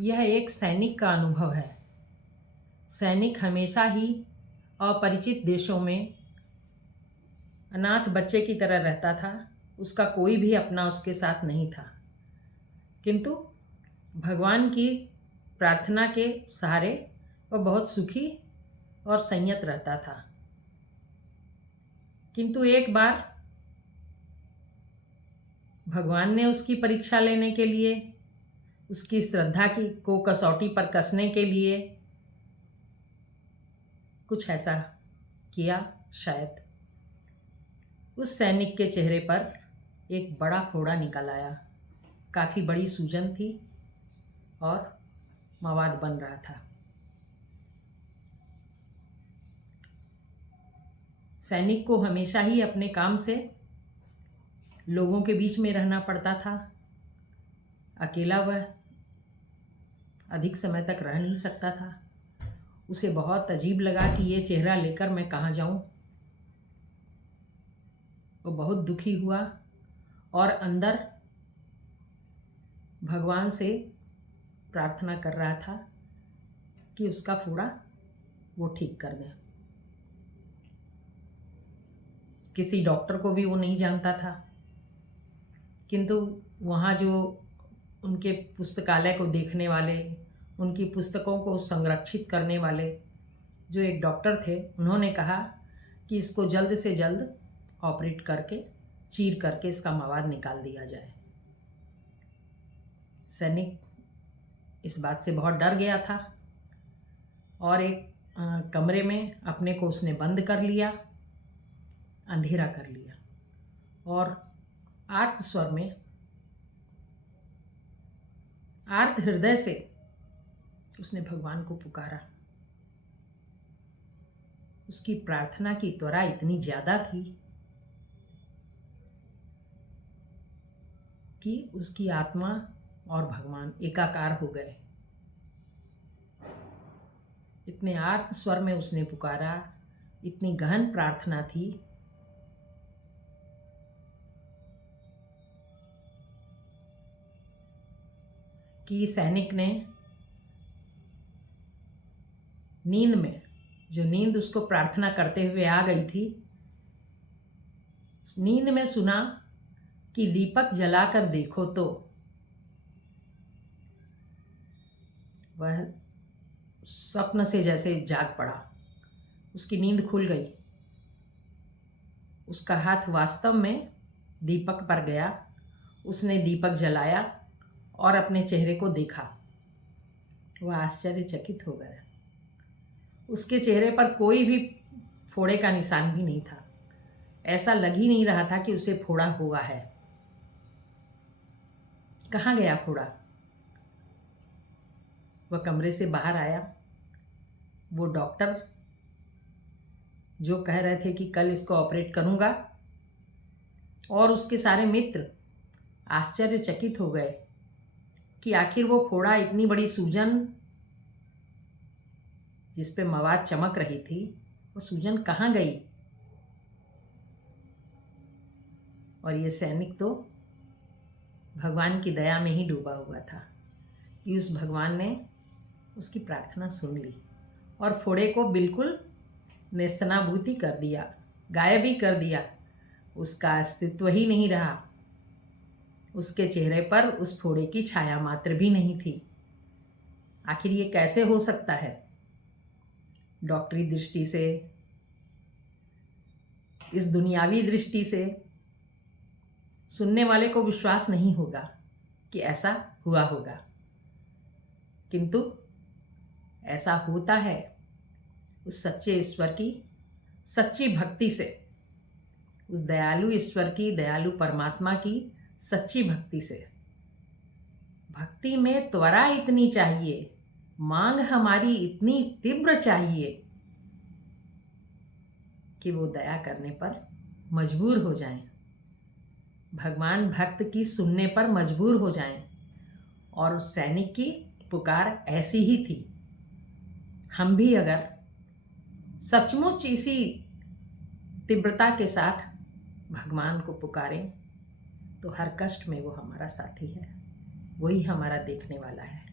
यह एक सैनिक का अनुभव है। सैनिक हमेशा ही अपरिचित देशों में अनाथ बच्चे की तरह रहता था। उसका कोई भी अपना उसके साथ नहीं था, किंतु भगवान की प्रार्थना के सहारे वह बहुत सुखी और संयत रहता था। किंतु एक बार भगवान ने उसकी परीक्षा लेने के लिए, उसकी श्रद्धा की को कसौटी पर कसने के लिए कुछ ऐसा किया। शायद उस सैनिक के चेहरे पर एक बड़ा फोड़ा निकल आया। काफ़ी बड़ी सूजन थी और मवाद बन रहा था। सैनिक को हमेशा ही अपने काम से लोगों के बीच में रहना पड़ता था। अकेला वह अधिक समय तक रह नहीं सकता था। उसे बहुत अजीब लगा कि ये चेहरा लेकर मैं कहाँ जाऊँ। वो बहुत दुखी हुआ और अंदर भगवान से प्रार्थना कर रहा था कि उसका फोड़ा वो ठीक कर दें। किसी डॉक्टर को भी वो नहीं जानता था, किंतु वहाँ जो उनके पुस्तकालय को देखने वाले, उनकी पुस्तकों को संरक्षित करने वाले जो एक डॉक्टर थे, उन्होंने कहा कि इसको जल्द से जल्द ऑपरेट करके चीर करके इसका मवाद निकाल दिया जाए। सैनिक इस बात से बहुत डर गया था और एक कमरे में अपने को उसने बंद कर लिया, अंधेरा कर लिया और आर्त स्वर में, आर्त हृदय से उसने भगवान को पुकारा। उसकी प्रार्थना की त्वरा इतनी ज़्यादा थी कि उसकी आत्मा और भगवान एकाकार हो गए। इतने आर्त स्वर में उसने पुकारा, इतनी गहन प्रार्थना थी कि सैनिक ने नींद में, जो नींद उसको प्रार्थना करते हुए आ गई थी, नींद में सुना कि दीपक जलाकर देखो तो वह स्वप्न से जैसे जाग पड़ा। उसकी नींद खुल गई। उसका हाथ वास्तव में दीपक पर गया। उसने दीपक जलाया और अपने चेहरे को देखा। वह आश्चर्यचकित हो गया। उसके चेहरे पर कोई भी फोड़े का निशान भी नहीं था। ऐसा लग ही नहीं रहा था कि उसे फोड़ा हुआ है। कहाँ गया फोड़ा? वह कमरे से बाहर आया। वो डॉक्टर जो कह रहे थे कि कल इसको ऑपरेट करूँगा, और उसके सारे मित्र आश्चर्यचकित हो गए कि आखिर वो फोड़ा, इतनी बड़ी सूजन जिस पे मवाद चमक रही थी, वो सूजन कहाँ गई। और ये सैनिक तो भगवान की दया में ही डूबा हुआ था कि उस भगवान ने उसकी प्रार्थना सुन ली और फोड़े को बिल्कुल नेस्तनाबूत कर दिया, गायब ही कर दिया। उसका अस्तित्व ही नहीं रहा। उसके चेहरे पर उस फोड़े की छाया मात्र भी नहीं थी। आखिर ये कैसे हो सकता है? डॉक्टरी दृष्टि से, इस दुनियावी दृष्टि से सुनने वाले को विश्वास नहीं होगा कि ऐसा हुआ होगा, किंतु ऐसा होता है उस सच्चे ईश्वर की सच्ची भक्ति से, उस दयालु ईश्वर की, दयालु परमात्मा की सच्ची भक्ति से। भक्ति में त्वरा इतनी चाहिए, मांग हमारी इतनी तीव्र चाहिए कि वो दया करने पर मजबूर हो जाएं। भगवान भक्त की सुनने पर मजबूर हो जाएं। और उस सैनिक की पुकार ऐसी ही थी। हम भी अगर सचमुच इसी तीव्रता के साथ भगवान को पुकारें तो हर कष्ट में वो हमारा साथी है, वही हमारा देखने वाला है।